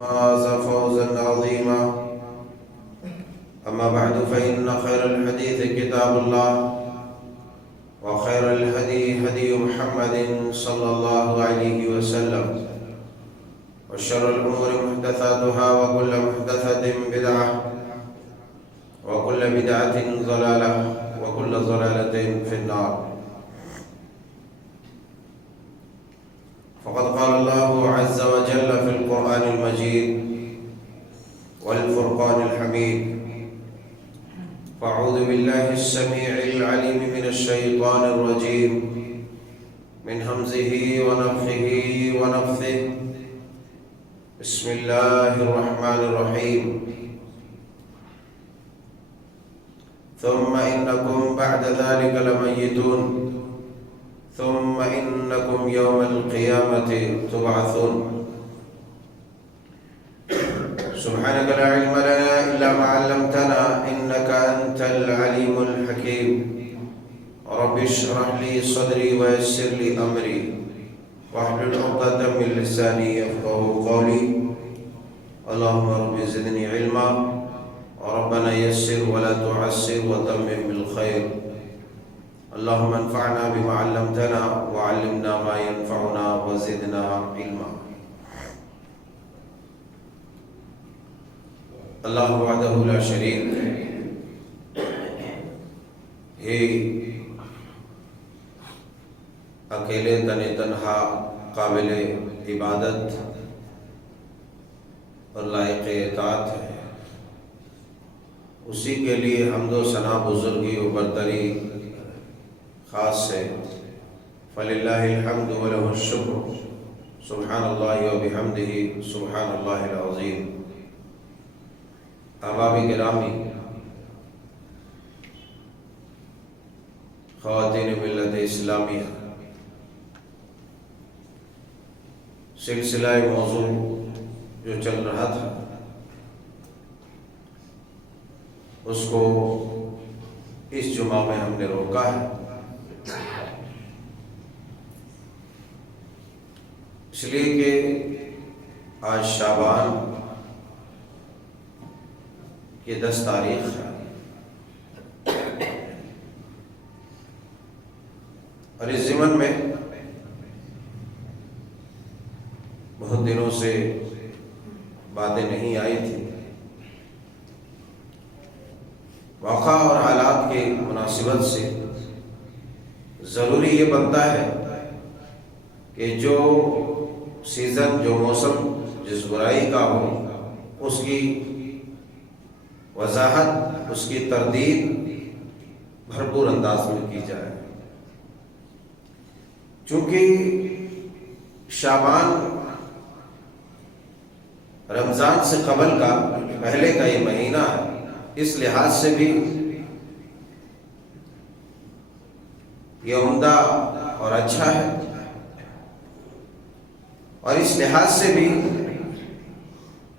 فاز فوزا عظيما. أما بعد فإن خير الحديث كتاب الله، وخير الهدي هدي محمد صلى الله عليه وسلم، وشر الأمور محدثاتها، وكل محدثة بدعة، وكل بدعة ضلالة، وكل ضلالة في النار. فقد قال الله عز وجل في القرآن المجيد والفرقان الحميد: فأعوذ بالله السميع العليم من الشيطان الرجيم، من همزه ونفخه ونفثه. بسم الله الرحمن الرحيم. ثم إنكم بعد ذلك لميتون، ثم إنكم يوم القيامة تبعثون. سبحانك لا علم لنا إلا ما علمتنا، إنك أنت العليم الحكيم. رب اشرح لي صدري ويسر لي أمري، واحلل عقدة من لساني يفقهوا قولي. اللهم رب زدني علما، وربنا يسر ولا تعسر وتمم بالخير. اللهم انفعنا بما علمتنا، وعلمنا ما ينفعنا، وزدنا علما. اللہ وحدہ لا شریک ہے، اکیلے تنہا قابل عبادت اور لائق اطاعت ہے. اسی کے لیے حمد و ثنا، بزرگی و برتری خاص ہے. فللہ الحمد ولہ الشکر، سبحان اللہ و بحمدہ، سبحان اللہ العظیم. احباب گرامی، خواتین ملت اسلامیہ، سلسلہ موضوع جو چل رہا تھا اس کو اس جمعہ میں ہم نے روکا ہے، اس لیے کہ آج شعبان کی 10 تاریخ ہے، اور اس ضمن میں بہت دنوں سے باتیں نہیں آئی تھی. واقعہ اور حالات کی مناسبت سے ضروری یہ بنتا ہے کہ جو سیزن، جو موسم جس برائی کا ہو، اس کی وضاحت، اس کی تردید بھرپور انداز میں کی جائے. چونکہ شعبان رمضان سے قبل کا، پہلے کا یہ مہینہ ہے، اس لحاظ سے بھی یہ عمدہ اور اچھا ہے، اور اس لحاظ سے بھی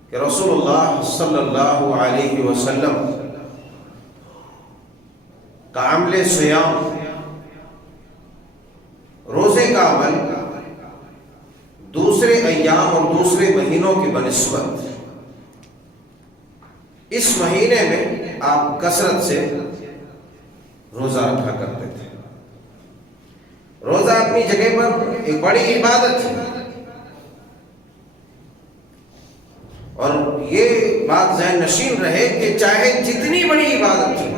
کہ رسول اللہ صلی اللہ علیہ وسلم کا عمل صیام، روزے کا عمل دوسرے ایام اور دوسرے مہینوں کی بنسبت اس مہینے میں آپ کثرت سے روزہ رکھا کرتے تھے. روزہ اپنی جگہ پر ایک بڑی عبادت ہے، اور یہ بات ذہن نشین رہے کہ چاہے جتنی بڑی عبادت ہو،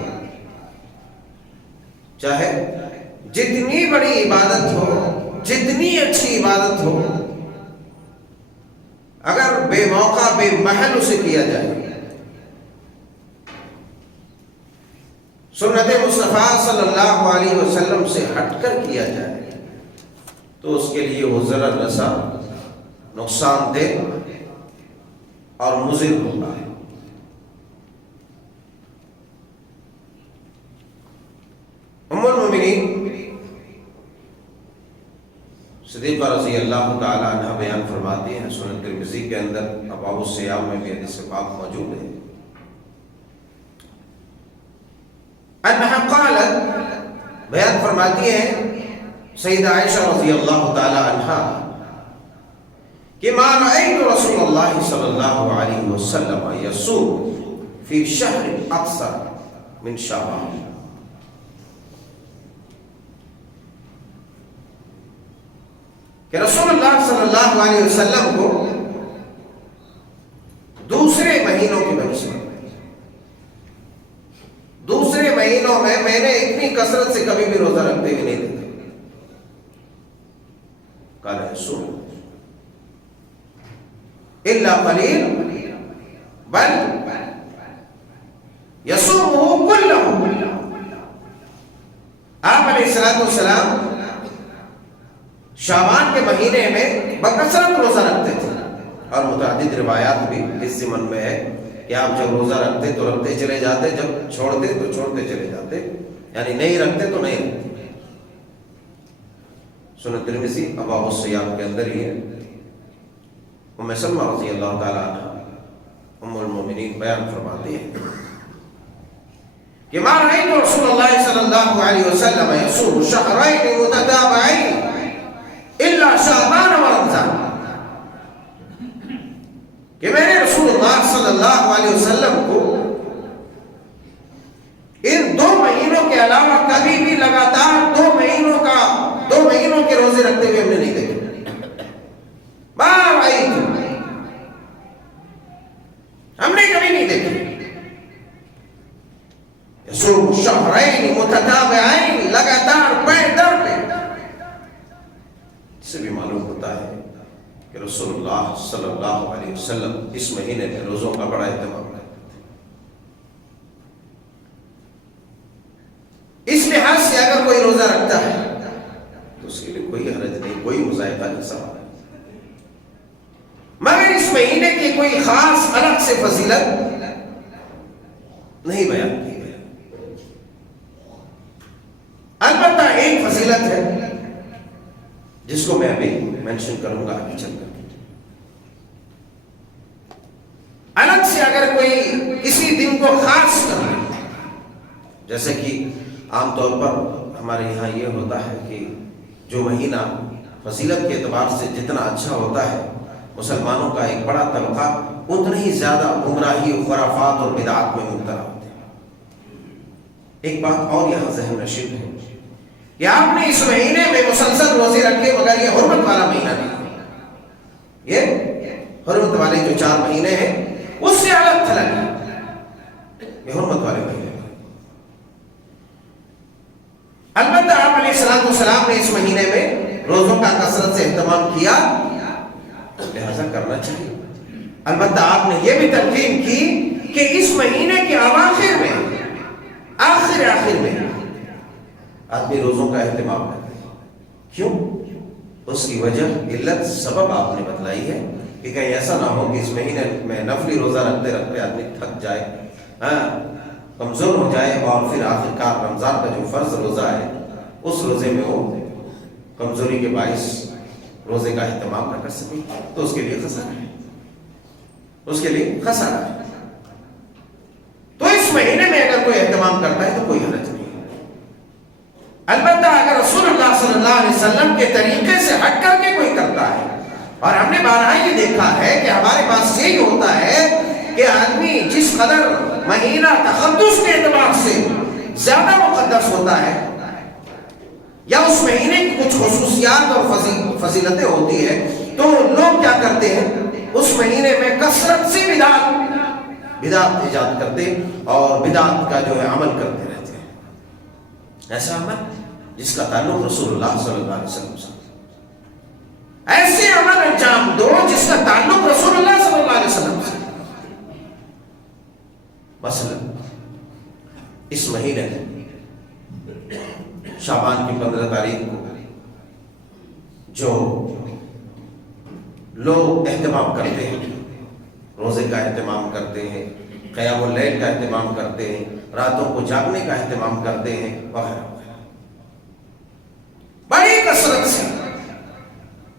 چاہے جتنی بڑی عبادت ہو، جتنی اچھی عبادت ہو، اگر بے موقع، بے محل اسے کیا جائے، سنت مصطفیٰ صلی اللہ علیہ وسلم سے ہٹ کر کیا جائے، تو اس کے لیے وہ ضرر رسا، نقصان دہ اور مضر ہوتا ہے. ام المؤمنین صدیقہ رضی اللہ تعالی عنہ بیان فرماتی ہیں، سنن ترمذی کے اندر ابواب الصیام میں بھی حدیث پاک موجود ہے، انہا قالت، بیان فرماتی ہیں سیدہ عائشہ رضی اللہ تعالی عنہ کہ ما رأيت رسول اللہ صلی اللہ علیہ وسلم یصوم فی شہر اکثر من شعبان. کہ رسول اللہ صلی اللہ علیہ وسلم کو دوسرے مہینوں کی بنسبت دوسرے مہینوں میں میں نے اتنی کثرت سے کبھی بھی روزہ رکھتے ہوئے نہیں دیکھا. قال يصوم الا قلیل بل یصومه کلہ. آپ علیہ السلام شعبان کے مہینے میں بکثرت روزہ رکھتے تھے. اور متعدد روایات بھی اس ضمن میں ہے کہ آپ جب روزہ رکھتے تو رکھتے چلے جاتے, جب چھوڑتے تو چھوڑتے چلے جاتے, یعنی نہیں رکھتے تو نہیں رکھتے. سنن ترمذی ابواب الصیام کے اندر ہی ہے. ام سلمہ رضی اللہ تعالیٰ عنہ ام المومنین بیان فرماتی ہے کہ ما رأيت رسول اللہ صلی اللہ علیہ وسلم یصوم شہرین متتابعین الا شعبان و رمضان. کہ میں نے رسول اللہ صلی اللہ علیہ وسلم کو ان 2 مہینوں کے علاوہ کبھی بھی لگاتار 2 مہینوں کے روزے رکھتے ہوئے ہم نے نہیں دیکھے. ہم نے کبھی نہیں دیکھے. یصوم شہرین متتابعین, لگاتار پے در پہ. اس سے بھی معلوم ہوتا ہے کہ رسول اللہ صلی اللہ علیہ وسلم اس مہینے میں روزوں کا بڑا اہتمام کرتے تھے. اس لحاظ سے اگر کوئی روزہ رکھتا ہے تو اس کے لیے کوئی حرج نہیں, کوئی مذائقہ نہیں سوال ہے. مگر اس مہینے کی کوئی خاص الگ سے فضیلت نہیں بیان کی ہے. البتہ ایک فضیلت ہے جس کو میں ابھی مینشن کروں گا آگے چل کر. الگ سے اگر کوئی کسی دن کو خاص کر لے, جیسے کہ عام طور پر ہمارے یہاں یہ ہوتا ہے کہ جو مہینہ فضیلت کے اعتبار سے جتنا اچھا ہوتا ہے, مسلمانوں کا ایک بڑا طبقہ اتنا ہی زیادہ گمراہی, خرافات اور بدعات میں مبتلا ہوتے ہیں. ایک بات اور یہاں ذہن نشین ہے کہ آپ نے اس مہینے میں مسلسل روزے رکھے, مگر یہ حرمت والا مہینہ نہیں. یہ حرمت والے جو 4 مہینے ہیں اس سے الگ تھلگ ہے, یہ حرمت والے مہینے. البتہ آپ علیہ السلام نے اس مہینے میں روزوں کا کثرت سے اہتمام کیا, لہذا کرنا چاہیے. البتہ آپ نے یہ بھی تلقین کی کہ اس مہینے کے اواخر میں, آخر میں آدمی روزوں کا اہتمام کرتے ہیں. کیوں؟ اس کی وجہ, علت, سبب آپ نے بتلائی ہے کہ کہیں ایسا نہ ہو کہ اس مہینے میں نفلی روزہ رکھتے رکھتے آدمی تھک جائے, کمزور ہو جائے, اور پھر آخرکار رمضان کا جو فرض روزہ ہے اس روزے میں وہ کمزوری کے باعث روزے کا اہتمام نہ کر سکے, تو اس کے لیے خسارہ ہے, اس کے لیے خسارہ ہے. تو اس مہینے میں اگر کوئی اہتمام کرتا ہے تو کوئی حرج نہیں. البتہ اگر رسول اللہ صلی اللہ علیہ وسلم کے طریقے سے ہٹ کر کے کوئی کرتا ہے, اور ہم نے بارہا یہ دیکھا ہے کہ ہمارے پاس یہی ہوتا ہے کہ آدمی جس قدر مہینہ تقدس کے اعتبار سے زیادہ مقدس ہوتا ہے, یا اس مہینے کی کچھ خصوصیات اور فضیلتیں ہوتی ہے, تو لوگ کیا کرتے ہیں, اس مہینے میں کثرت سے بدعت ایجاد کرتے اور بدعت کا جو ہے عمل کرتے رہتے ہیں. ایسا عمل جس کا تعلق رسول اللہ صلی اللہ علیہ وسلم سے, ایسے عمل انجام دو جس کا تعلق رسول اللہ صلی اللہ علیہ وسلم سے. مثلا اس مہینے شعبان کی 15 تاریخ کو جو لوگ اہتمام کرتے ہیں, روزے کا اہتمام کرتے ہیں, قیام اللیل کا اہتمام کرتے ہیں, راتوں کو جاگنے کا اہتمام کرتے ہیں, وغیرہ وغیرہ, بڑی کثرت سے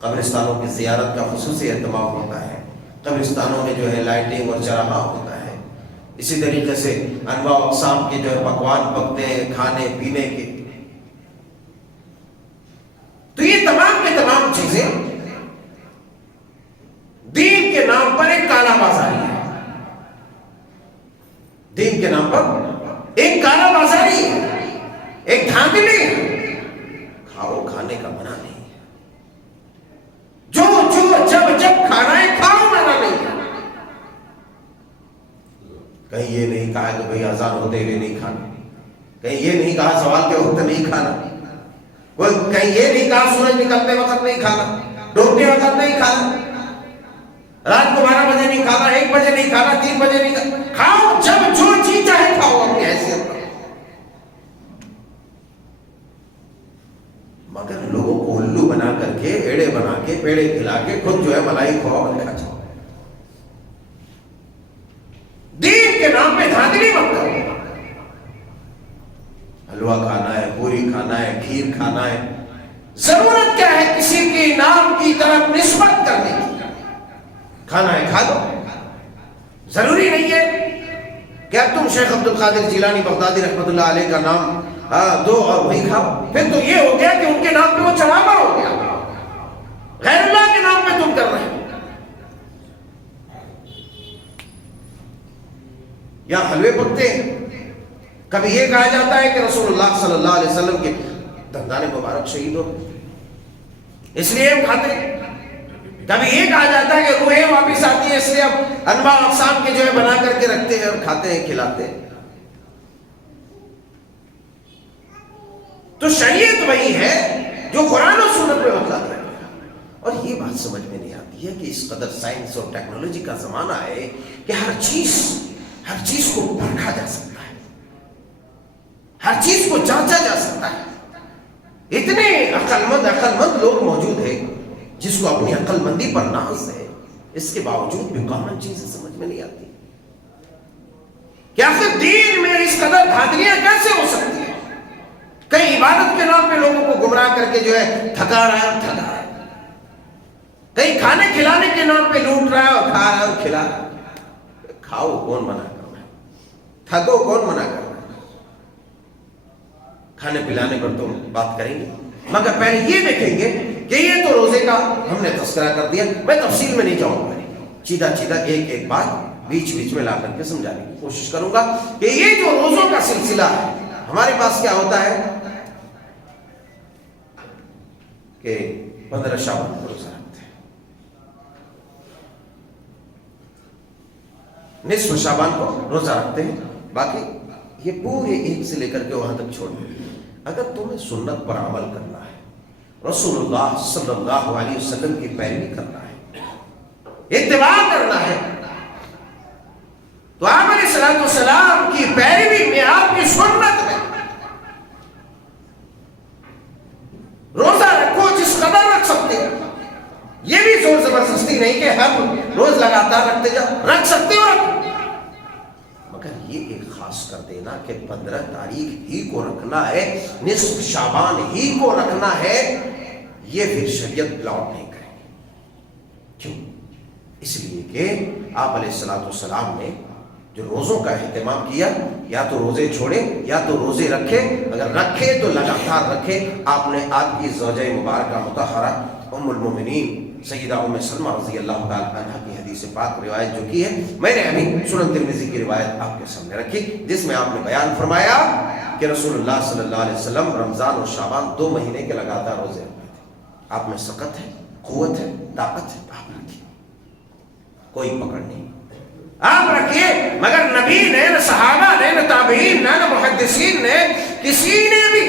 قبرستانوں کی زیارت کا خصوصی اہتمام ہوتا ہے. قبرستانوں میں جو ہے لائٹنگ اور چراغاں ہوتا ہے. اسی طریقے سے انواع و اقسام کے جو ہے پکوان پکتے ہیں کھانے پینے کے. تو یہ تمام کے تمام چیزیں دین کے نام پر ایک کالا بازاری ہے، ایک دھاندلی ہے۔ کھاؤ، کھانے کا منع نہیں ہے، جو جب کھانا ہے کھاؤ، منع نہیں ہے۔ کہیں یہ نہیں کہا کہ بھئی اذان ہوتے ہوئے نہیں کھانا، کہیں یہ نہیں کہا سوال کے وقت نہیں کھانا، کہیں یہ نہیں کہا سورج نکلتے وقت نہیں کھانا، ڈوبتے وقت نہیں کھانا، رات کو 12 بجے نہیں کھانا، 1 بجے نہیں کھانا، 3 بجے نہیں کھانا۔ کھاؤ، جب جو چیز چاہے کھاؤ اپنی حیثیت پر، مگر لوگوں کو الو بنا کر کے، ایڑے بنا کے، پیڑے کھلا کے خود جو ہے ملائی کھواؤ اور کھا جاؤ۔ دین کے نام پہ دھاندلی مت کرو۔ حلوہ کھانا ہے، پوری کھانا ہے، کھیر کھانا ہے، ضرورت کیا ہے کسی کے نام کی طرف نسبت کرنے کی؟ کھانا ہے کھا لو، ضروری نہیں ہے کہ اب تم شیخ عبد القادر جیلانی بغدادی رحمۃ اللہ علیہ کا نام دو اور وہی کھاؤ، پھر تو یہ ہو گیا کہ ان کے نام پہ وہ چڑھاوا ہو گیا، غیر اللہ کے نام پہ تم کر رہے ہو۔ یا حلوے پکتے ہیں، کبھی یہ کہا جاتا ہے کہ رسول اللہ صلی اللہ علیہ وسلم کے دندان مبارک شہید ہو اس لیے ہم کھاتے ہیں، کبھی یہ کہا جاتا ہے کہ روحیں واپس آتی ہیں اس لیے ہم انواع اقسام کے جو ہے بنا کر کے رکھتے ہیں اور کھاتے ہیں، کھلاتے ہیں۔ تو شریعت وہی ہے جو قرآن و سنت میں بتلا دیا گیا، اور یہ بات سمجھ میں نہیں آتی ہے کہ اس قدر سائنس اور ٹیکنالوجی کا زمانہ ہے کہ ہر چیز کو پرکھا جا سکتا ہے، ہر چیز کو جانچا جا سکتا ہے۔ اتنے عقل مند لوگ موجود ہیں جس کو اپنی عقل مندی پر ناز ہے، اس کے باوجود بھی کامن چیزیں سمجھ میں نہیں آتی کہ آخر دین میں اس قدر دھاندلیاں کیسے ہو سکتی ہیں؟ کئی عبادت کے نام پہ لوگوں کو گمراہ کر کے جو ہے تھکا رہا ہے، کئی کھانے کھلانے کے نام پہ لوٹ رہا ہے اور کھا رہا ہے اور کھلا رہا ہے۔ کھاؤ، کون منع کر رہا ہے؟ تھکو، کون منع کر رہا ہے؟ کھانے پلانے پر تو بات کریں گے، مگر پہلے یہ دیکھیں گے کہ یہ تو روزے کا ہم نے تذکرہ کر دیا، میں تفصیل میں نہیں جاؤں گا، سیدھا ایک بات بیچ میں لا کر کے سمجھانے کی کوشش کروں گا کہ یہ جو روزوں کا سلسلہ ہے ہمارے پاس کیا ہوتا ہے کہ 15 شعبان کو روزہ رکھتے ہیں، نصف شعبان کو روزہ رکھتے ہیں، باقی یہ پورے ایک سے لے کر کے وہاں تک چھوڑ دیں۔ اگر تمہیں سنت پر عمل کرنا ہے، رسول اللہ صلی اللہ علیہ وسلم کی پیروی کرنا ہے، اتباع کرنا ہے، تو آپ علیہ الصلوۃ والسلام کی پیروی میں، آپ کی سنت میں روزہ رکھو جس قدر رکھ سکتے ہیں۔ یہ بھی زور زبردستی نہیں کہ ہر روز لگاتار رکھتے جاؤ، رکھ سکتے ہو رکھو، مگر یہ ایک خاص کر دینا کہ 15 تاریخ ہی کو رکھنا ہے، نصف شعبان ہی کو رکھنا ہے، یہ پھر شریعت بلاؤ نہیں کرے گی۔ کیوں؟ اس لیے کہ آپ علیہ الصلوۃ والسلام نے جو روزوں کا اہتمام کیا، یا تو روزے چھوڑے یا تو روزے رکھے، اگر رکھے تو لگاتار رکھے۔ آپ نے آپ کی زوجہ مبارکہ مطہرہ ام المومنین سیدہ ام سلمہ رضی اللہ تعالی عنہ کی حدیث پاک روایت جو کی ہے، میں نے ابھی سنن ترمذی کی روایت آپ کے سامنے رکھی، جس میں آپ نے بیان فرمایا کہ رسول اللہ صلی اللہ علیہ وسلم رمضان اور شعبان 2 مہینے کے لگاتار روزے رکھتے تھے۔ آپ میں سقت ہے، قوت ہے، طاقت ہے، آپ رکھیے، کوئی پکڑ نہیں، آپ رکھیے۔ مگر نبی نے، نہ صحابہ نے، نہ تابعین نے، نہ محدثین نے، کسی نے بھی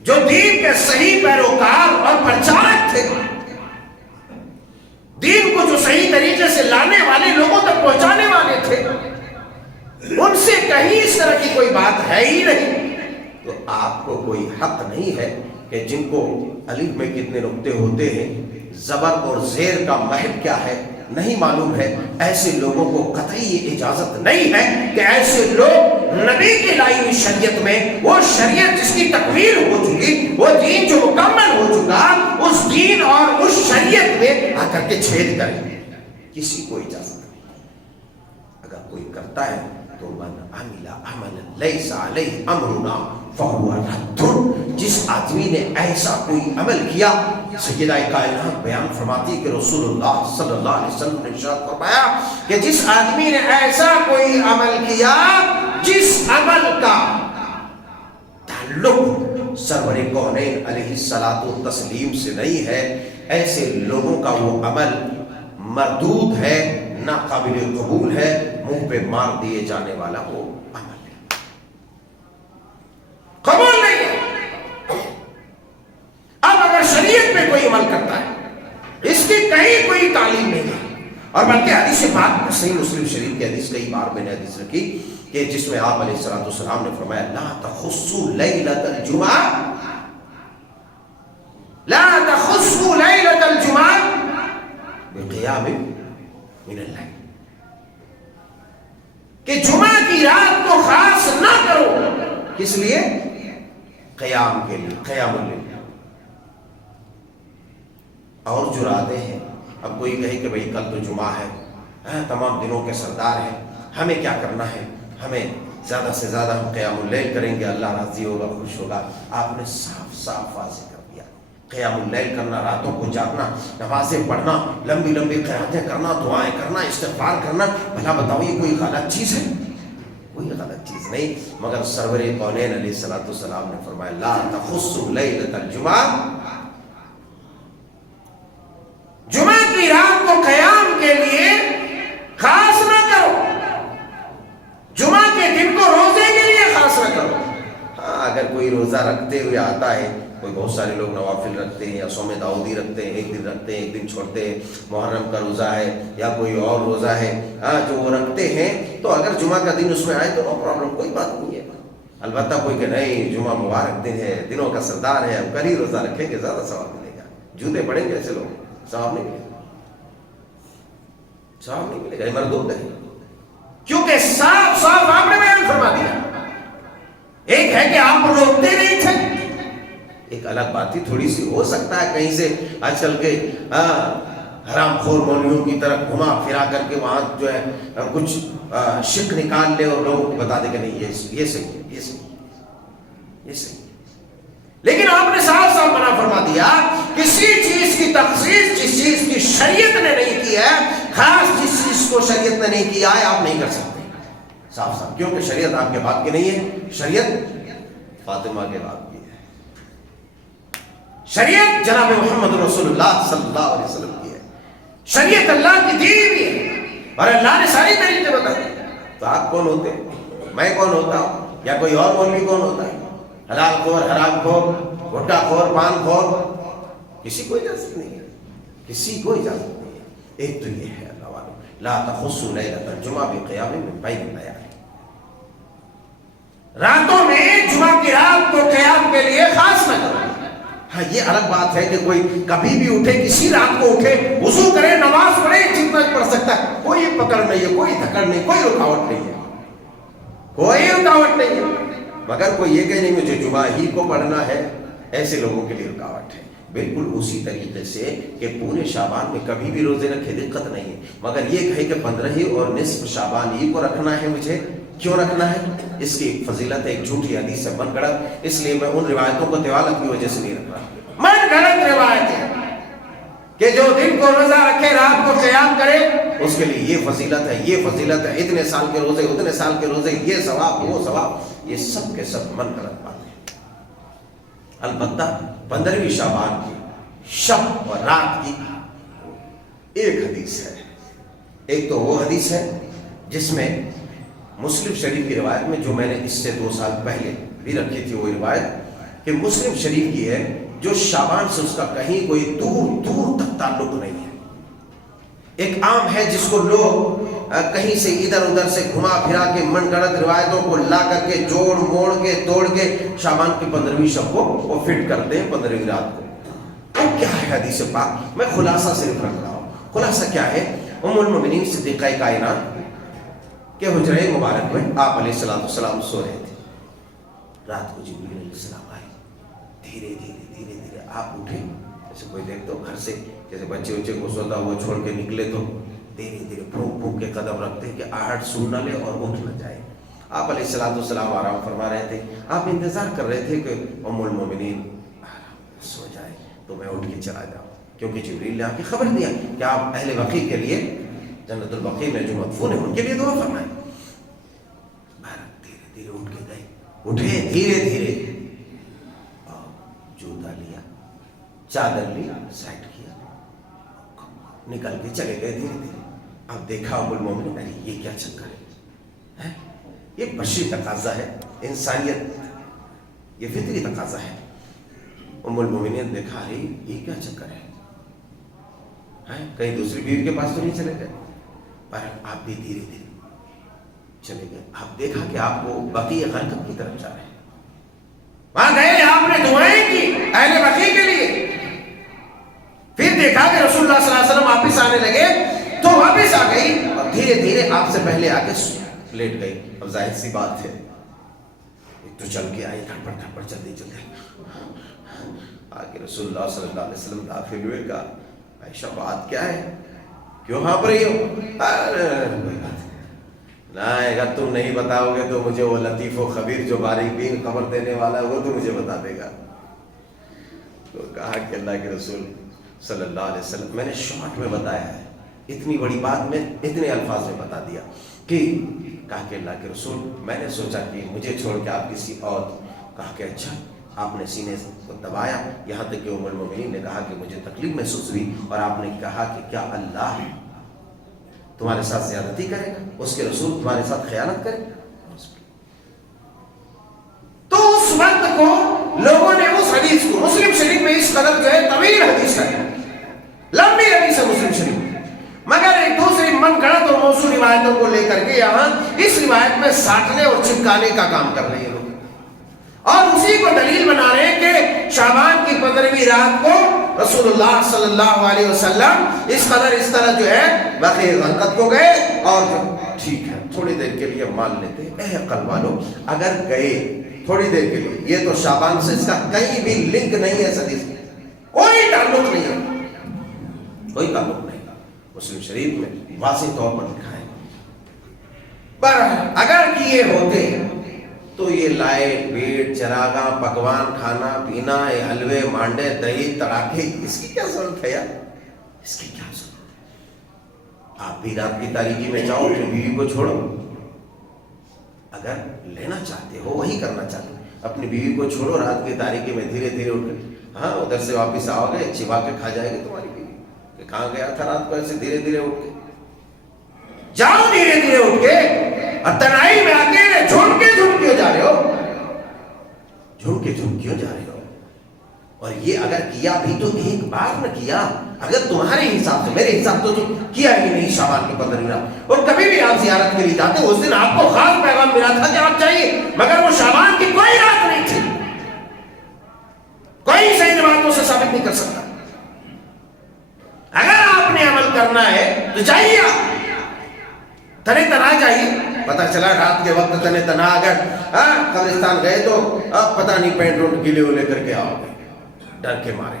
جو دین کے صحیح پیروکار اور پرچارک تھے، دین کو جو صحیح طریقے سے لانے والے، لوگوں تک پہنچانے والے تھے، ان سے کہیں اس طرح کی کوئی بات ہے ہی نہیں۔ تو آپ کو کوئی حق نہیں ہے کہ جن کو الف میں کتنے نقطے ہوتے ہیں، زبر اور زیر کا محل کیا ہے نہیں معلوم ہے، ایسے لوگوں کو قطعی یہ اجازت نہیں ہے کہ ایسے لوگ نبی کی لائی ہوئی شریعت میں، وہ شریعت جس کی تکمیل ہو چکی، وہ دین جو مکمل ہو چکا، اس دین اور اس شریعت میں آ کر کے چھید کریں، کسی کو اجازت نہیں۔ اگر کوئی کرتا ہے تو من عمل عملا لیس علیہ امرنا فہو رد، جس آدمی نے ایسا کوئی عمل کیا، سیدہ کائنات بیان فرماتی کہ رسول اللہ صلی اللہ علیہ وسلم نے ارشاد فرمایا کہ کہ جس آدمی نے ایسا کوئی عمل کیا جس عمل کا تعلق سرور کونین علیہ الصلوۃ والتسلیم سے نہیں ہے، ایسے لوگوں کا وہ عمل مردود ہے، ناقابل قبول ہے، منہ پہ مار دیے جانے والا وہ عمل ہے، قبول نہیں ہے۔ اب اگر شریعت میں کوئی عمل کرتا ہے، اس کی کہیں کوئی تعلیم نہیں ہے، اور بلکہ حدیث پاک میں صحیح مسلم شریف کی حدیث کئی بار میں نے حدیث رکھی کہ جس میں آپ علیہ الصلوۃ والسلام نے فرمایا لا تخصوا لیلۃ الجمعہ، لا تخصوا لیلۃ الجمعہ بقیام من اللیل، کہ جمعہ کی رات کو خاص نہ کرو، کس لیے؟ قیام کے لیے، قیام اللیل۔ اور جو راتیں ہیں، اب کوئی کہے کہ بھئی کل تو جمعہ ہے، تمام دنوں کے سردار ہیں، ہمیں کیا کرنا ہے، ہمیں زیادہ سے زیادہ ہم قیام اللیل کریں گے، اللہ راضی ہوگا، خوش ہوگا۔ آپ نے صاف صاف واضح کر دیا، قیام اللیل کرنا، راتوں کو جاگنا، نمازیں پڑھنا، لمبی لمبی قراتیں کرنا، دعائیں کرنا، استغفار کرنا، بھلا بتاؤ یہ کوئی غلط چیز ہے؟ کوئی غلط چیز نہیں، مگر سرور کونین علیہ الصلوۃ والسلام نے فرمایا لا تخصوا لیلۃ الجمعہ، جمعہ کی رات کو قیام کے لیے خاص نہ کرو، جمعہ کے دن کو روزے کے لیے خاص نہ کرو۔ ہاں اگر کوئی روزہ رکھتے ہوئے آتا ہے، کوئی بہت سارے لوگ نوافل رکھتے ہیں یا صوم داؤدی رکھتے ہیں، ایک دن رکھتے ہیں ایک دن چھوڑتے ہیں، محرم کا روزہ ہے یا کوئی اور روزہ ہے جو وہ رکھتے ہیں، تو اگر جمعہ کا دن اس میں آئے تو نو پرابلم، کوئی بات نہیں ہے۔ البتہ کوئی کہ نہیں جمعہ مبارک دن ہے، دنوں کا سردار ہے، ہم کل ہی روزہ رکھیں گے، زیادہ ثواب ملے گا، جوتے پڑیں گے ایسے لوگ، ثواب نہیں ملے گا، ثواب نہیں ملے گا، یہ مردود ہے، کیونکہ صاف صاف آپ نے بیان فرما دیا۔ ایک ہے کہ آپ روکتے نہیں تھے، ایک الگ بات ہی تھوڑی سی ہو سکتا ہے کہیں سے آج کل کے حرام خور مولویوں کی طرف گھما پھرا کر کے وہاں جو ہے کچھ شک نکال لے اور لوگوں کو بتا دے کہ نہیں یہ صحیح ہے، یہ صحیح ہے، یہ صحیح ہے۔ لیکن آپ نے صاف صاف منع فرما دیا، کسی چیز کی تخصیص جس چیز کی شریعت نے نہیں کی ہے، خاص جس چیز کو شریعت نے نہیں کیا ہے، آپ نہیں کر سکتے، صاف صاف، کیونکہ شریعت آپ کے باپ کی نہیں ہے، شریعت فاطمہ کے باپ کی ہے، شریعت جناب محمد رسول اللہ صلی اللہ علیہ وسلم کی ہے، شریعت اللہ کی دی ہوئی ہے، اور اللہ نے ساری طریقے بتا دی۔ تو آپ کون ہوتے ہیں؟ میں کون ہوتا ہوں یا کوئی اور مولوی کون ہوتا ہے؟ حلال خور، حرام خور، گھٹا خور، پان خور، کسی کو اجازت نہیں ہے، کسی کو اجازت نہیں ہے۔ ایک تو یہ ہے اللہ والوں لا تخصوا لیلۃ الجمعہ بقیام من بین اللیال، راتوں میں جمعہ کی رات کو قیام کے لیے خاص نہ کرو۔ ہاں یہ الگ بات ہے کہ کوئی کبھی بھی اٹھے، کسی رات کو اٹھے، وضو کرے، نماز پڑھے، جتنا پڑھ سکتا ہے، کوئی پکڑ نہیں ہے، کوئی دھکڑ نہیں، کوئی رکاوٹ نہیں ہے، کوئی رکاوٹ نہیں ہے، مگر کوئی یہ کہ نہیں مجھے جمعہ ہی کو پڑھنا ہے، ایسے لوگوں کے لیے رکاوٹ ہے۔ بالکل اسی طریقے سے کہ پورے شعبان میں کبھی بھی روزے رکھے دقت نہیں ہے، مگر یہ کہے کہ 15 اور نصف شعبان ہی کو رکھنا ہے، مجھے کیوں رکھنا ہے؟ اس کی ایک فضیلت ہے، ایک جھوٹی حدیث ہے من گڑت، اس لیے میں ان روایتوں کو طوالت کی وجہ سے نہیں رکھ رہا، من گڑت روایت ہے کہ جو دن کو روزہ رکھے رات کو قیام کرے اس کے لیے یہ فضیلت ہے، یہ فضیلت ہے، اتنے سال کے روزے، اتنے سال کے روزے، یہ ثواب وہ ثواب، یہ سب کے سب من گڑت بات ہے۔ البتہ 15ویں شعبان کی شب اور رات کی ایک حدیث ہے، ایک تو وہ حدیث ہے جس میں مسلم شریف کی روایت میں، جو میں نے اس سے 2 سال پہلے بھی رکھی تھی، وہ روایت کہ مسلم شریف کی ہے، جو شعبان سے اس کا کہیں کوئی دور دور تک تعلق نہیں ہے، ایک عام ہے جس کو لوگ کہیں سے ادھر ادھر سے گھما پھرا کے من گڑت روایتوں کو لا کر کے جوڑ موڑ کے توڑ کے شعبان کی 15ویں شب کو وہ فٹ کرتے ہیں 15ویں رات کو۔ وہ کیا ہے حدیث پاک؟ میں خلاصہ صرف رکھ رہا ہوں۔ خلاصہ کیا ہے؟ ام المؤمنین صدیقہ کائنات کے حجرے مبارک میں آپ علیہ الصلوۃ والسلام سو رہے تھے، رات کو جبریل علیہ السلام آئے، دھیرے دھیرے دھیرے دھیرے آپ اٹھے، جیسے کوئی دیکھتے ہو گھر سے جیسے بچے بچے کو سوتا ہوا چھوڑ کے نکلے تو دھیرے دھیرے پھونک پھونک کے قدم رکھتے کہ آہٹ سن نہ لے اور اٹھ نہ جائے۔ آپ علیہ الصلوۃ والسلام آرام فرما رہے تھے، آپ انتظار کر رہے تھے کہ ام المومنین سو جائے تو میں اٹھ کے چلا جاؤں، کیونکہ جبریل نے آپ کی خبر دیا کہ آپ اہل وقی کے لیے جنت البقیع میں جو مدفون ہیں ان کے لیے دعا فرمائیں. دھیرے دھیرے اٹھ کے گئے, اٹھے دھیرے دھیرے, جوتا لیا, چادر لی, سائڈ کیا, نکل کے چلے گئے دھیرے دھیرے. اب دیکھا ام المومنین, ارے یہ کیا چکر ہے, یہ بشری تقاضا ہے, انسانیت, یہ فطری تقاضا ہے. ام المومنین دیکھا, ارے یہ کیا چکر ہے, کہیں دوسری بیوی کے پاس تو نہیں چلے گئے, پر آپ بھی دھیرے دھیرے چلے گئے. آپ دیکھا کہ آپ کو بقیع غرقد کی طرف جا رہے ہیں. وہاں گئے, آپ نے دعائیں کی اہل بقیع کے لیے. پھر دیکھا کہ رسول اللہ صلی اللہ علیہ وسلم واپس آنے لگے تو واپس آ گئی اور دھیرے دھیرے آپ سے پہلے آ کے لیٹ گئی. اب ظاہر سی بات ہے, ایک تو چل کے آئی, دھڑپڑ دھڑپڑ چلتے چلتے آگے رسول اللہ صلی اللہ علیہ وسلم داخل ہوئے. کہا, عائشہ بات کیا ہے, کیوں ہانپ رہی ہو؟ نہ, اگر تم نہیں بتاؤ گے تو مجھے وہ لطیف و خبیر جو باریک بین خبر دینے والا ہے وہ تو مجھے بتا دے گا. تو کہا کہ اللہ کے رسول صلی اللہ علیہ وسلم, میں نے شارٹ میں بتایا ہے, اتنی بڑی بات میں اتنے الفاظ میں بتا دیا. کہ کہا کہ اللہ کے رسول, میں نے سوچا کہ مجھے چھوڑ کے آپ کسی اور. کہا کہ اچھا. آپ نے سینے کو دبایا یہاں تک کہ ام المومنین نے کہا کہ مجھے تکلیف محسوس ہوئی, اور آپ نے کہا کہ کیا اللہ تمہارے ساتھ زیادتی کرے گا, اس کے رسول تمہارے ساتھ خیانت کرے گا؟ تو اس وقت کو لوگوں نے اس حدیث کو, مسلم شریف میں اس قدر جو ہے طویل حدیث ہے, لمبی حدیث ہے مسلم شریف, مگر ایک دوسری من گھڑت اور موضوع روایتوں کو لے کر کے یہاں اس روایت میں ساٹنے اور چپکانے کا کام کر رہے ہیں لوگ, اور اسی کو دلیل بنا رہے ہیں کہ شعبان کی 15ویں رات کو رسول اللہ صلی اللہ علیہ وسلم اس قدر اس طرح جو ہے بقیع غرقد کو گئے. اور جو ٹھیک ہے تھوڑی دیر کے لیے مان لیتے, اے عقل والو, اگر گئے تھوڑی دیر کے لیے, یہ تو شعبان سے اس کا کہیں بھی لنک نہیں ہے, حدیث کوئی تعلق نہیں ہے, کوئی تعلق نہیں. مسلم شریف میں واضح طور پر لکھا ہے. پر اگر کیے ہوتے تو یہ لائٹ ویٹ چراغاں پکوان کھانا پینا, حلوے مانڈے دہی تڑاکے, اس کی کیا ضرورت ہے یار, اس کی کیا ضرورت. آپ بھی رات کی تاریکی میں جاؤ, اپنی بیوی کو چھوڑو, اگر لینا چاہتے ہو وہی کرنا چاہتے ہو, اپنی بیوی کو چھوڑو رات کی تاریکی میں دھیرے دھیرے اٹھ کر, ہاں ادھر سے واپس آؤ گے چبا کے کھا جائے گی تمہاری بیوی کہ کہاں گیا تھا رات کو. ایسے دھیرے دھیرے اٹھ کے جاؤ, دھیرے دھیرے اٹھ کے, اور تنہائی میں اکیلے جھوم کے کیوں جا رہے ہو, جھوم کے کیوں جا رہے ہو. اور یہ اگر کیا بھی تو ایک بار نہ کیا, اگر تمہارے حساب سے, میرے حساب تو کیا ہی نہیں شعبان کی 15ویں رات, اور کبھی بھی آپ زیارت کے لیے جاتے اس دن آپ کو خاص پیغام ملا تھا کہ آپ چاہیے, مگر وہ شعبان کی کوئی رات نہیں تھی, کوئی صحیح روایتوں سے ثابت نہیں کر سکتا. اگر آپ نے عمل کرنا ہے تو چاہیے تنے تنہا چاہیے. پتا چلا رات کے وقت تنے تنہا اگر قبرستان گئے تو اب پتہ نہیں پینٹ روٹ گلے ولے کر کے آؤ گے ڈر کے مارے.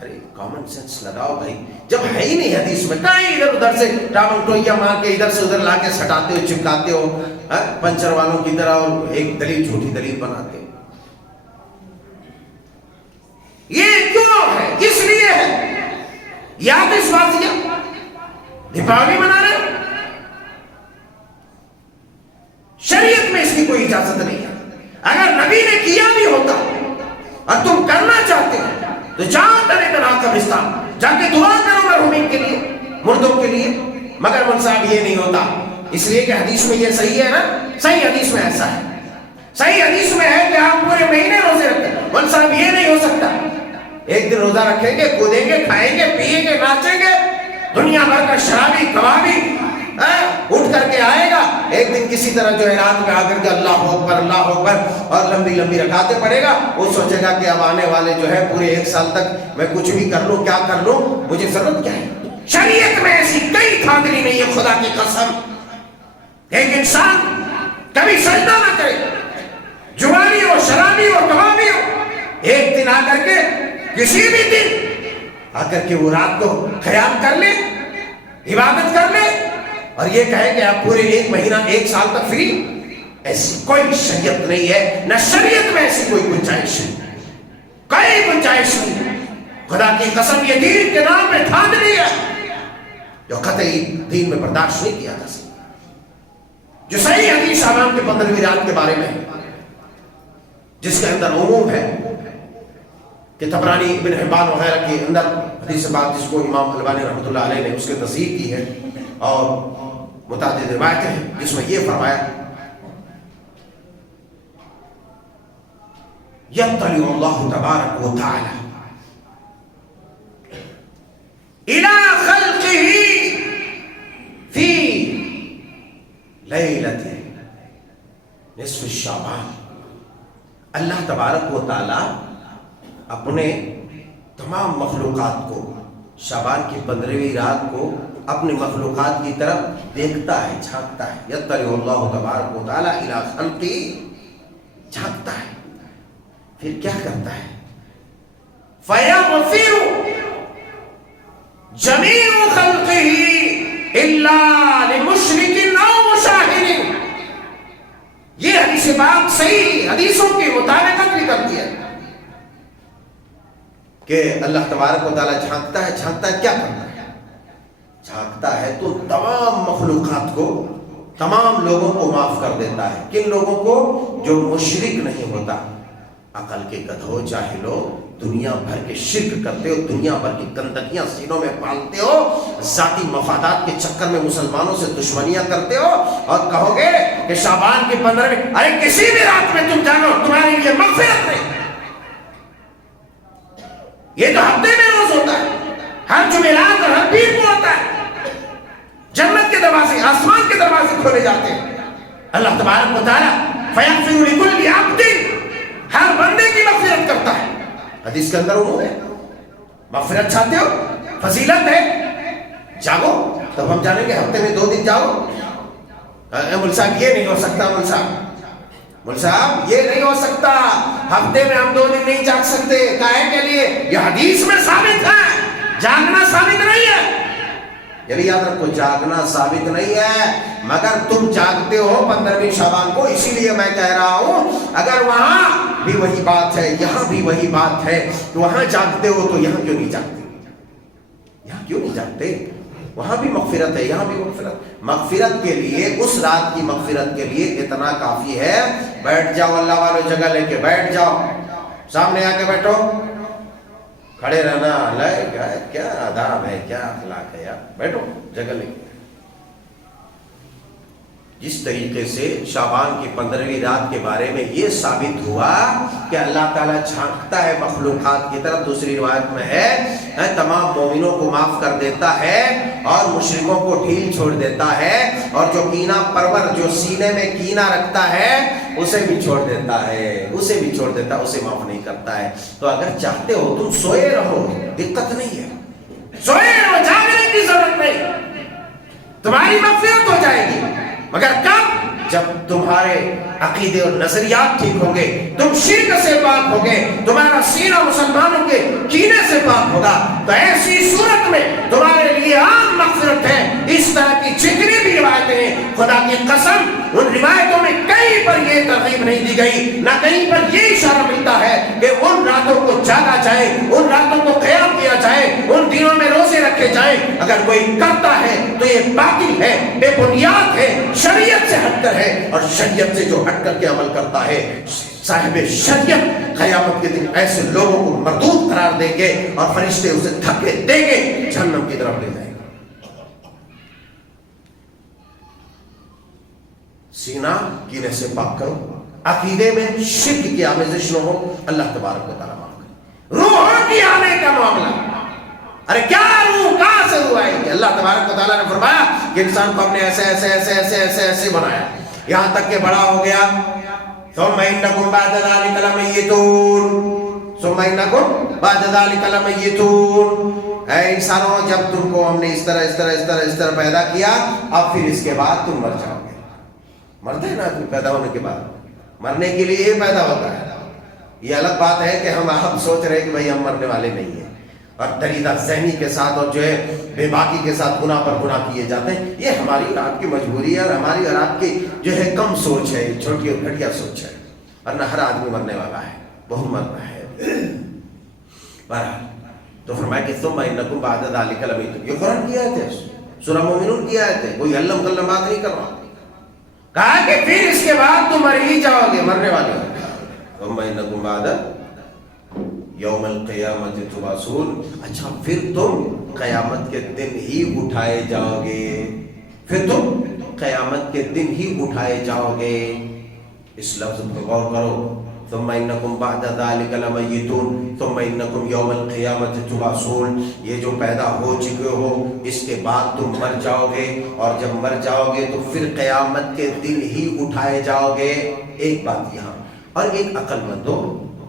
ارے کامن سینس لگاؤ بھائی, جب ہے ہی نہیں حدیث میں, کہیں ادھر ادھر سے ٹامن ٹوئیا مار کے ادھر سے ادھر لا کے سٹاتے ہو, چپکاتے ہو پنچر والوں کی طرح, اور ایک دلیل جھوٹی دلیل بناتے ہو. یہ کیوں ہے, کس لیے ہے, یاد اس بات کیا دیپاولی منا رہے, شریعت میں اس کی کوئی اجازت نہیں ہے. اگر نبی نے کیا بھی ہوتا اور تم کرنا چاہتے ہو تو جاؤ تنے تنہا قبرستان جا کے دعا کرو مرحومین کے لیے, مردوں کے لیے. مگر من صاحب یہ نہیں ہوتا, اس لیے کہ حدیث میں یہ صحیح ہے نا, صحیح حدیث میں ایسا ہے, صحیح حدیث میں ہے کہ آپ پورے مہینے روزے رکھتے ہیں. من صاحب یہ نہیں ہو سکتا, ایک دن روزہ رکھیں گے, کودیں گے, کھائیں گے, پیئیں گے, ناچیں گے, دنیا بھر کا شرابی کبابی اٹھ کر کے آئے گا, ایک دن کسی طرح جو ہے رات میں آ کر کے اللہ اکبر اور لمبی لمبی رکعتیں پڑھے گا. وہ سوچے گا کہ اب آنے والے جو ہے پورے ایک سال تک میں کچھ بھی کر لوں, کیا کر لوں, مجھے ضرورت کیا ہے. شریعت میں ایسی کئی دھاندلی نہیں ہے, خدا کی قسم. ایک انسان کبھی سجدہ نہ کرے, جوانی ہو, شرابی ہو, کبابی ہو, ایک دن آ کر کے, کسی بھی دن آ کر کے وہ رات کو قیام کر لے, عبادت کر لے, اور یہ کہے کہ آپ پورے ایک مہینہ ایک سال تک فری, ایسی کوئی شریعت نہیں ہے, نہ شریعت میں ایسی کوئی گنجائش نہیں, کوئی گنجائش نہیں. خدا کی قسم یہ دین کے نام میں دھاندلی ہے. جو قطعی دین میں برداشت نہیں کیا جا سکتا، جو صحیح حدیث شعبان کے 15ویں رات کے بارے میں جس کے اندر عموم ہے کہ طبرانی ابن حبان وغیرہ کے اندر حدیث بات جس کو امام البانی رحمۃ اللہ علیہ نے اس کی تصحیح کی ہے، اور متعدد روایتیں ہیں جس میں یہ فرمایا یطلع اللہ تبارک و تعالی الی خلقہ فی لیلۃ نصف شعبان۔ اللہ تبارک و تعالی اپنے تمام مخلوقات کو شعبان کی 15ویں رات کو اپنے مخلوقات کی طرف دیکھتا ہے، جھانکتا ہے۔ یطلع اللہ تبارک و تعالی الی خلقہ، جھانکتا ہے، پھر کیا کرتا ہے؟ فَيَغْفِرُ جَمِيعُ خَلْقِهِ إِلَّا لِمُشْرِكٍ أَوْ مُشَاهِدٍ۔ یہ حدیث پاک صحیح حدیثوں کی مطابقت بھی کرتی ہے کہ اللہ تبارک و تعالیٰ جھانکتا ہے۔ جھانکتا ہے کیا کرتا ہے؟ جھانکتا ہے تو تمام مخلوقات کو، تمام لوگوں کو معاف کر دیتا ہے۔ کن لوگوں کو؟ جو مشرک نہیں ہوتا۔ عقل کے گدھو، جاہلو، دنیا بھر کے شرک کرتے ہو، دنیا بھر کی گندگیاں سینوں میں پالتے ہو، ذاتی مفادات کے چکر میں مسلمانوں سے دشمنیاں کرتے ہو، اور کہو گے کہ شعبان کی 15ویں، ارے کسی بھی رات میں تم جانو تمہارے لیے مغفرت نہیں۔ یہ تو ہفتے میں روز ہوتا ہے، ہر جمعرات اور ہر پیر کو ہوتا ہے۔ جنت کے دروازے، آسمان کے دروازے کھولے جاتے ہیں۔ اللہ تبارک و تعالیٰ فَيَغْفِرُ لِكُلِّ عَبْدٍ، ہر بندے کی مغفرت کرتا ہے۔ حدیث کے اندر عموم ہے، مغفرت چاہتے ہو، فضیلت ہے، جاگو۔ تب ہم جانیں گے ہفتے میں 2 دن جاؤ۔ مول صاحب یہ نہیں ہو سکتا، مول صاحب یہ نہیں ہو سکتا، ہفتے میں ہم 2 دن نہیں جاگ سکتے۔ کاہے کے لیے؟ یہ حدیث میں ثابت ہے، جاگنا ثابت نہیں ہے۔ یہ بھی یاد رکھو، جاگنا ثابت نہیں ہے، مگر تم جاگتے ہو 15ویں شعبان کو۔ اسی لیے میں کہہ رہا ہوں اگر وہاں بھی وہی بات ہے، یہاں بھی وہی بات ہے، تو وہاں جاگتے ہو تو یہاں کیوں نہیں جاگتے؟ یہاں کیوں نہیں جاگتے؟ وہاں بھی مغفرت ہے، یہاں بھی مغفرت۔ مغفرت کے لیے، اس رات کی مغفرت کے لیے اتنا کافی ہے، بیٹھ جاؤ، اللہ والو جگہ لے کے بیٹھ جاؤ، سامنے آ کے بیٹھو، کھڑے رہنا کیا آداب ہے، کیا اخلاق ہے یار، بیٹھو جگہ لے کے۔ جس طریقے سے شعبان کی 15ویں رات کے بارے میں یہ ثابت ہوا کہ اللہ تعالیٰ جھانکتا ہے مخلوقات کی طرف، دوسری روایت میں ہے تمام مومنوں کو معاف کر دیتا ہے اور مشرکوں کو ڈھیل چھوڑ دیتا ہے، اور جو کینہ پرور، جو سینے میں کینہ رکھتا ہے اسے بھی چھوڑ دیتا ہے، اسے بھی چھوڑ دیتا ہے، اسے معاف نہیں کرتا ہے۔ تو اگر چاہتے ہو تم سوئے رہو، دقت نہیں ہے، سوئے رہو، جاگنے کی ضرورت نہیں، تمہاری مغفرت ہو جائے گی، مگر کب؟ جب تمہارے عقیدے اور نظریات ٹھیک ہوں گے، تم شرک سے پاک ہوگے، تمہارا سینہ مسلمانوں کے کینے سے پاک ہوگا، تو ایسی صورت میں تمہارے لیے عام مغفرت ہے۔ اس طرح کی جتنی بھی روایتیں ہیں، خدا کی قسم ان روایتوں میں کہیں پر یہ ترغیب نہیں دی گئی، نہ کہیں پر یہ اشارہ ملتا ہے کہ ان راتوں کو جاگا جائے، ان راتوں کو قیام کیا جائے، ان دنوں میں روزے رکھے جائیں۔ اگر کوئی کرتا ہے تو یہ باطل ہے، بے بنیاد ہے، شریعت سے ہٹ کر ہے، اور شریعت سے جو ہٹ کر کے عمل کرتا ہے، صاحب شریعت قیامت کے دن ایسے لوگوں کو مردود قرار دیں گے اور فرشتے اسے دھکے دیں گے، جہنم کی طرف لے جائیں گے۔ سینہ کینے سے پاک کرو، عقیدے میں شرک کی آمیزش نہ ہو، اللہ تبارک و تعالیٰ معاف کرے۔ روح کی آنے کا معاملہ، ارے کیا روح، کہاں سے روح آئے گی؟ اللہ تبارک و تعالیٰ نے فرمایا کہ انسان کو ہم نے ایسے ایسے ایسے ایسے ایسے ایسے بنایا، یہاں تک کہ بڑا ہو گیا۔ ثم انکم بعد ذلک لمیتون، ثم انکم بعد ذلک لمیتون۔ اے انسانوں، جب تم کو ہم نے اس طرح پیدا کیا، اب پھر اس کے بعد تم مر جاؤ گے۔ مرتے ہیں نا آدمی پیدا ہونے کے بعد، مرنے کے لیے یہ پیدا ہوتا ہے۔ یہ الگ بات ہے کہ ہم سوچ رہے کہ بھائی ہم مرنے والے نہیں ہیں، اور دریدہ ذہنی کے ساتھ اور جو ہے بے باکی کے ساتھ گناہ پر گناہ کیے جاتے ہیں۔ یہ ہماری اور آپ کی مجبوری ہے، اور ہماری اور آپ کی جو ہے کم سوچ ہے، چھوٹی اور گھٹیا سوچ ہے، ورنہ ہر آدمی مرنے والا ہے، بہت مرنا ہے۔ بہرحال تو فرمایا کہ ثم انکم بعد ذلک لمیتون، یہ قرآن کی آیت ہے، سورہ مومنون کی آیت ہے، کوئی علم غلم بات نہیں کر رہا. کہا کہ پھر اس کے بعد تم مر ہی جاؤ گے، مرنے والے ہو. ثم انکم بعد یوم القیامت تبعثون. اچھا پھر تم قیامت کے دن ہی اٹھائے جاؤ گے، پھر تم قیامت کے دن ہی اٹھائے جاؤ گے. اس لفظ پر غور کرو. ثم انکم بعد ذلک لمیتون ثم انکم یوم القیامت تبعثون. یہ جو پیدا ہو چکے ہو اس کے بعد تم مر جاؤ گے، اور جب مر جاؤ گے تو پھر قیامت کے دن ہی اٹھائے جاؤ گے. ایک بات یہاں، اور ایک عقل مندو،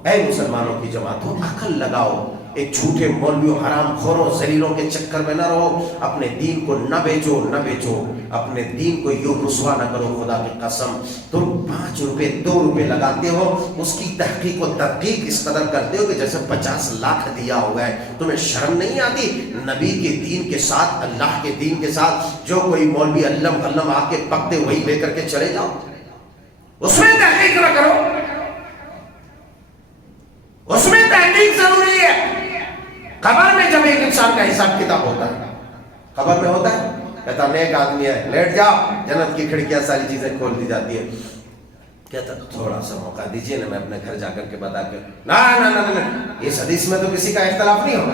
اے مسلمانوں کی جماعتوں، عقل لگاؤ. ایک جھوٹے مولویوں، حرام خوروں، ذلیلوں کے چکر میں نہ رہو. اپنے دین کو نہ بیچو، نہ بیچو. اپنے دین کو یوں رسوا نہ کرو. خدا کی قسم، تم 5 روپے 2 روپے لگاتے ہو، اس کی تحقیق و تدقیق اس قدر کرتے ہو کہ جیسے 50 لاکھ دیا ہوا ہے. تمہیں شرم نہیں آتی؟ نبی کے دین کے ساتھ، اللہ کے دین کے ساتھ جو کوئی مولوی علم غلم آ کے پکتے وہی لے کر کے چلے جاؤ. اس میں تحقیق نہ کرو. اس میں تحقیق ضروری ہے. قبر میں جب ایک انسان کا حساب کتاب ہوتا ہے، قبر میں ہوتا ہے، کہتا نیک آدمی ہے، لیٹ جاؤ، جنت کی کھڑکیاں ساری چیزیں کھول دی جاتی ہے. کہتا تھوڑا سا موقع دیجئے نا، میں اپنے گھر جا کر کے بتا کے. نہ اس حدیث میں تو کسی کا اختلاف نہیں ہوگا.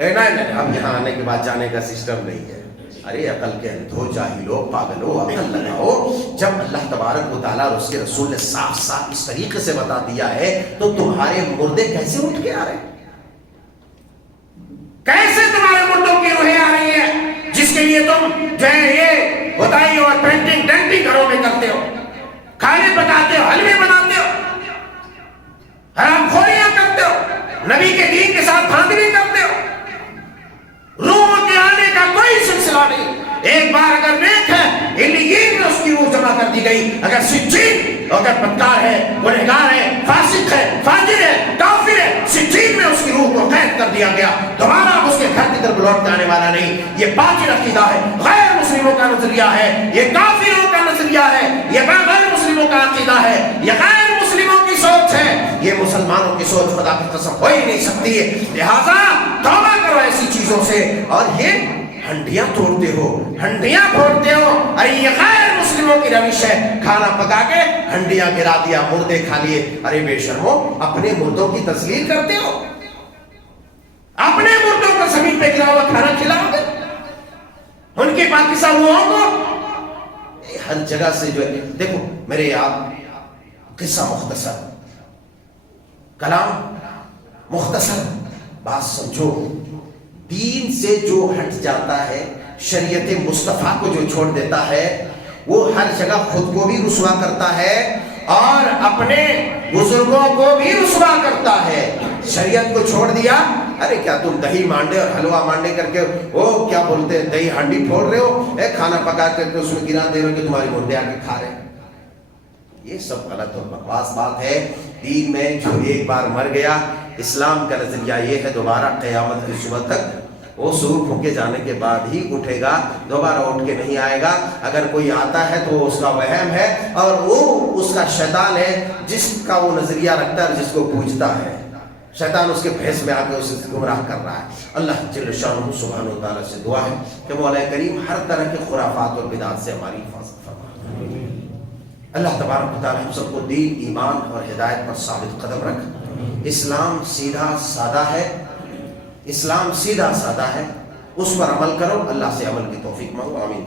نہیں، اب یہاں آنے کے بعد جانے کا سسٹم نہیں ہے. ارے عقل کے اندھو، جاہلو، پاگلو، عقل لگاؤ. جب اللہ تبارک و تعالیٰ اور اس کے رسول نے صاف صاف اس طریقے سے بتا دیا ہے تو تمہارے مردے کیسے اٹھ کے آ رہے ہیں؟ کیسے تمہارے مردوں کی روحیں آ رہی ہیں جس کے لیے تم جو ہے یہ بتائی اور پینٹنگ ڈینٹنگ گھروں میں کرتے ہو، کھانے پکاتے ہو، حلوے بناتے ہو، حرام خوریاں کرتے ہو، نبی کے دین کے ساتھ دھاندلی کرتے ہو. روح کے آنے کا کوئی سلسلہ نہیں. ایک بار اگر نیک ہے، علیین میں اس کی روح جمع کر دی گئی. اگر سجین، اگر بدکار ہے، گنہگار ہے، فاسق ہے، فاجر ہے، کافر ہے، سجین میں اس کی روح کو قید کر دیا گیا. دوبارہ اس کے گھر کی طرف لوٹ کے آنے والا نہیں. یہ باطل عقیدہ ہے، غیر مسلموں کا نظریہ ہے، یہ کافروں کا نظریہ ہے، یہ غیر مسلموں کا عقیدہ ہے، یہ غیر مسلموں کی سوچ ہے. یہ مسلمانوں کی سوچ خدا کی قسم ہو ہی نہیں سکتی ہے. لہذا توبہ کرو ایسی چیزوں سے. اور یہ ہنڈیاں توڑتے ہو، ہنڈیاں پھوڑتے ہو، ارے یہ غیر مسلموں کی روش ہے. کھانا پکا کے ہنڈیاں گرا دیا، مردے کھا لیے. ارے بے شرمو، اپنے مردوں کی تذلیل کرتے ہو. اپنے مردوں کو زمین پہ گرا ہوا کھانا کھلاؤ گے ان کی پاکستان روحوں کو. ہر جگہ سے جو ہے، دیکھو میرے یاد قصہ مختصر، کلام مختصر، بات سمجھو. دین سے جو ہٹ جاتا ہے، شریعت مصطفیٰ کو جو چھوڑ دیتا ہے، وہ ہر جگہ خود کو بھی رسوا کرتا ہے اور اپنے بزرگوں کو بھی رسوا کرتا ہے. شریعت کو چھوڑ دیا، ارے کیا تم دہی مانڈے اور حلوہ مانڈے کر کے وہ کیا بولتے ہیں دہی ہانڈی پھوڑ رہے ہو، کھانا پکا کر کے اس میں گرا دے رہے ہو کہ تمہاری مردے آ کے کھا رہے ہیں. یہ سب غلط اور بکواس بات ہے. دین میں جو ایک بار مر گیا، اسلام کا نظریہ یہ ہے دوبارہ قیامت کی صبح تک وہ سور پھونکے جانے کے بعد ہی اٹھے گا، دوبارہ اٹھ کے نہیں آئے گا. اگر کوئی آتا ہے تو اس کا وہم ہے اور وہ اس کا شیطان ہے جس کا وہ نظریہ رکھتا ہے اور جس کو پوجتا ہے. شیطان اس کے بھیس میں آ کے اسے گمراہ کر رہا ہے. اللہ جل شانہ سبحانہ و تعالیٰ سے دعا ہے کہ مولا کریم ہر طرح کے خرافات اور بدعات سے ہماری حفاظت فرمائے. اللہ تبارک و تعالیٰ ہم سب کو دین، ایمان اور ہدایت پر ثابت قدم رکھ. اسلام سیدھا سادہ ہے، اسلام سیدھا سادہ ہے، اس پر عمل کرو. اللہ سے عمل کی توفیق مانگو. آمین.